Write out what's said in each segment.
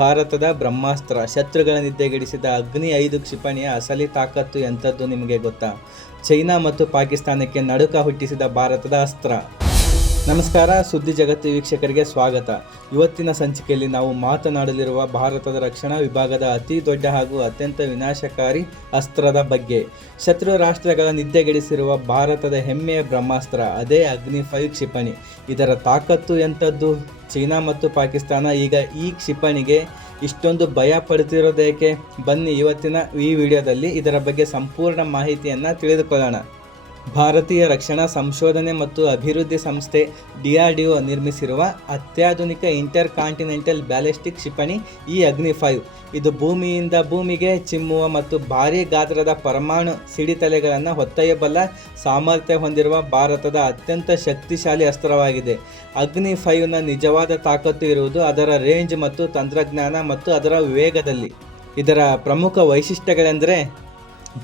ಭಾರತದ ಬ್ರಹ್ಮಾಸ್ತ್ರ ಶತ್ರುಗಳ ನಿದ್ದೆಗೆಡಿಸಿದ ಅಗ್ನಿ-5 ಕ್ಷಿಪಣಿಯ ಅಸಲಿ ತಾಕತ್ತು ಎಂಥದ್ದು ನಿಮಗೆ ಗೊತ್ತಾ? ಚೈನಾ ಮತ್ತು ಪಾಕಿಸ್ತಾನಕ್ಕೆ ನಡುಕ ಹುಟ್ಟಿಸಿದ ಭಾರತದ ಅಸ್ತ್ರ. ನಮಸ್ಕಾರ, ಸುದ್ದಿ ಜಗತ್ತು ವೀಕ್ಷಕರಿಗೆ ಸ್ವಾಗತ. ಇವತ್ತಿನ ಸಂಚಿಕೆಯಲ್ಲಿ ನಾವು ಮಾತನಾಡಲಿರುವ ಭಾರತದ ರಕ್ಷಣಾ ವಿಭಾಗದ ಅತಿ ದೊಡ್ಡ ಹಾಗೂ ಅತ್ಯಂತ ವಿನಾಶಕಾರಿ ಅಸ್ತ್ರದ ಬಗ್ಗೆ. ಶತ್ರು ರಾಷ್ಟ್ರಗಳ ನಿದ್ದೆಗೆಡಿಸಿರುವ ಭಾರತದ ಹೆಮ್ಮೆಯ ಬ್ರಹ್ಮಾಸ್ತ್ರ, ಅದೇ ಅಗ್ನಿ-5 ಕ್ಷಿಪಣಿ. ಇದರ ತಾಕತ್ತು ಎಂಥದ್ದು? ಚೀನಾ ಮತ್ತು ಪಾಕಿಸ್ತಾನ ಈಗ ಈ ಕ್ಷಿಪಣಿಗೆ ಇಷ್ಟೊಂದು ಭಯ ಪಡುತ್ತಿರೋದೇಕೆ? ಬನ್ನಿ ಇವತ್ತಿನ ಈ ವಿಡಿಯೋದಲ್ಲಿ ಇದರ ಬಗ್ಗೆ ಸಂಪೂರ್ಣ ಮಾಹಿತಿಯನ್ನು ತಿಳಿದುಕೊಳ್ಳೋಣ. ಭಾರತೀಯ ರಕ್ಷಣಾ ಸಂಶೋಧನೆ ಮತ್ತು ಅಭಿವೃದ್ಧಿ ಸಂಸ್ಥೆ DRDO ನಿರ್ಮಿಸಿರುವ ಅತ್ಯಾಧುನಿಕ ಇಂಟರ್ ಕಾಂಟಿನೆಂಟಲ್ ಬ್ಯಾಲಿಸ್ಟಿಕ್ ಕ್ಷಿಪಣಿ ಈ ಅಗ್ನಿ-5. ಇದು ಭೂಮಿಯಿಂದ ಭೂಮಿಗೆ ಚಿಮ್ಮುವ ಮತ್ತು ಭಾರೀ ಗಾತ್ರದ ಪರಮಾಣು ಸಿಡಿತಲೆಗಳನ್ನು ಹೊತ್ತೊಯ್ಯಬಲ್ಲ ಸಾಮರ್ಥ್ಯ ಹೊಂದಿರುವ ಭಾರತದ ಅತ್ಯಂತ ಶಕ್ತಿಶಾಲಿ ಅಸ್ತ್ರವಾಗಿದೆ. ಅಗ್ನಿ-5ನ ನಿಜವಾದ ತಾಕತ್ತು ಇರುವುದು ಅದರ ರೇಂಜ್ ಮತ್ತು ತಂತ್ರಜ್ಞಾನ ಮತ್ತು ಅದರ ವೇಗದಲ್ಲಿ. ಇದರ ಪ್ರಮುಖ ವೈಶಿಷ್ಟ್ಯಗಳೆಂದರೆ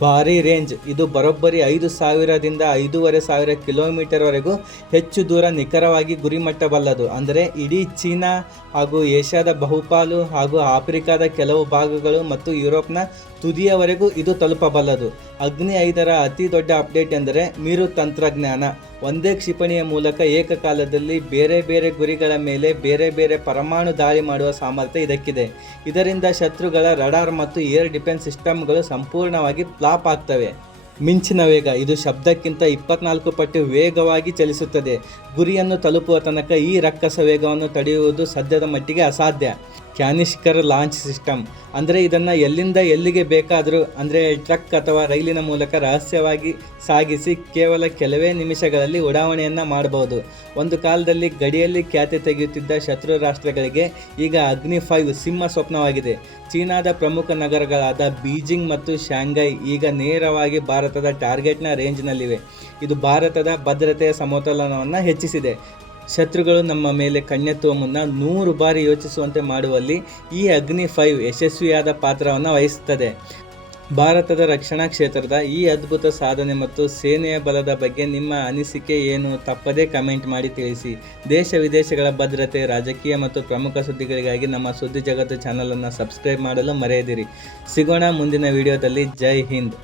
ಭಾರೀ ರೇಂಜ್. ಇದು ಬರೋಬ್ಬರಿ 5,000ದಿಂದ 5,500 ಕಿಲೋಮೀಟರ್ವರೆಗೂ ಹೆಚ್ಚು ದೂರ ನಿಖರವಾಗಿ ಗುರಿ ಮುಟ್ಟಬಲ್ಲದು. ಅಂದರೆ ಇಡೀ ಚೀನಾ ಹಾಗೂ ಏಷ್ಯಾದ ಬಹುಪಾಲು ಹಾಗೂ ಆಫ್ರಿಕಾದ ಕೆಲವು ಭಾಗಗಳು ಮತ್ತು ಯುರೋಪ್ನ ತುದಿಯವರೆಗೂ ಇದು ತಲುಪಬಲ್ಲದು. ಅಗ್ನಿ-5ರ ಅತಿ ದೊಡ್ಡ ಅಪ್ಡೇಟ್ ಎಂದರೆ ಮೀರು ತಂತ್ರಜ್ಞಾನ. ಒಂದೇ ಕ್ಷಿಪಣಿಯ ಮೂಲಕ ಏಕಕಾಲದಲ್ಲಿ ಬೇರೆ ಬೇರೆ ಗುರಿಗಳ ಮೇಲೆ ಬೇರೆ ಬೇರೆ ಪರಮಾಣು ದಾಳಿ ಮಾಡುವ ಸಾಮರ್ಥ್ಯ ಇದಕ್ಕಿದೆ. ಇದರಿಂದ ಶತ್ರುಗಳ ರಡಾರ್ ಮತ್ತು ಏರ್ ಡಿಫೆನ್ಸ್ ಸಿಸ್ಟಮ್ಗಳು ಸಂಪೂರ್ಣವಾಗಿ ಫ್ಲಾಪ್ ಆಗ್ತವೆ. ಮಿಂಚಿನ ವೇಗ. ಇದು ಶಬ್ದಕ್ಕಿಂತ 24 ಪಟ್ಟು ವೇಗವಾಗಿ ಚಲಿಸುತ್ತದೆ. ಗುರಿಯನ್ನು ತಲುಪುವ ತನಕ ಈ ರಕ್ಕಸ ವೇಗವನ್ನು ತಡೆಯುವುದು ಸದ್ಯದ ಮಟ್ಟಿಗೆ ಅಸಾಧ್ಯ. ಕ್ಯಾನಿಸ್ಟರ್ ಲಾಂಚ್ ಸಿಸ್ಟಮ್ ಅಂದರೆ ಇದನ್ನು ಎಲ್ಲಿಂದ ಎಲ್ಲಿಗೆ ಬೇಕಾದರೂ ಅಂದರೆ ಟ್ರಕ್ ಅಥವಾ ರೈಲಿನ ಮೂಲಕ ರಹಸ್ಯವಾಗಿ ಸಾಗಿಸಿ ಕೇವಲ ಕೆಲವೇ ನಿಮಿಷಗಳಲ್ಲಿ ಉಡಾವಣೆಯನ್ನು ಮಾಡಬಹುದು. ಒಂದು ಕಾಲದಲ್ಲಿ ಗಡಿಯಲ್ಲಿ ಖ್ಯಾತಿ ತೆಗೆಯುತ್ತಿದ್ದ ಶತ್ರು ರಾಷ್ಟ್ರಗಳಿಗೆ ಈಗ ಅಗ್ನಿ-5 ಸಿಂಹ ಸ್ವಪ್ನವಾಗಿದೆ. ಚೀನಾದ ಪ್ರಮುಖ ನಗರಗಳಾದ ಬೀಜಿಂಗ್ ಮತ್ತು ಶಾಂಘೈ ಈಗ ನೇರವಾಗಿ ಭಾರತದ ಟಾರ್ಗೆಟ್ನ ರೇಂಜ್ನಲ್ಲಿವೆ. ಇದು ಭಾರತದ ಭದ್ರತೆಯ ಸಮತೋಲನವನ್ನು ಹೆಚ್ಚಿಸಿದೆ. ಶತ್ರುಗಳು ನಮ್ಮ ಮೇಲೆ ಕಣ್ಣೆತ್ತುವ ಮುನ್ನ 100 ಬಾರಿ ಯೋಚಿಸುವಂತೆ ಮಾಡುವಲ್ಲಿ ಈ ಅಗ್ನಿ-5 ಯಶಸ್ವಿಯಾದ ಪಾತ್ರವನ್ನು ವಹಿಸುತ್ತದೆ. ಭಾರತದ ರಕ್ಷಣಾ ಕ್ಷೇತ್ರದ ಈ ಅದ್ಭುತ ಸಾಧನೆ ಮತ್ತು ಸೇನೆಯ ಬಲದ ಬಗ್ಗೆ ನಿಮ್ಮ ಅನಿಸಿಕೆ ಏನು? ತಪ್ಪದೇ ಕಮೆಂಟ್ ಮಾಡಿ ತಿಳಿಸಿ. ದೇಶ ವಿದೇಶಗಳ ಭದ್ರತೆ, ರಾಜಕೀಯ ಮತ್ತು ಪ್ರಮುಖ ಸುದ್ದಿಗಳಿಗಾಗಿ ನಮ್ಮ ಸುದ್ದಿ ಜಗತ್ತು ಚಾನಲನ್ನು ಸಬ್ಸ್ಕ್ರೈಬ್ ಮಾಡಲು ಮರೆಯದಿರಿ. ಸಿಗೋಣ ಮುಂದಿನ ವಿಡಿಯೋದಲ್ಲಿ. ಜೈ ಹಿಂದ್.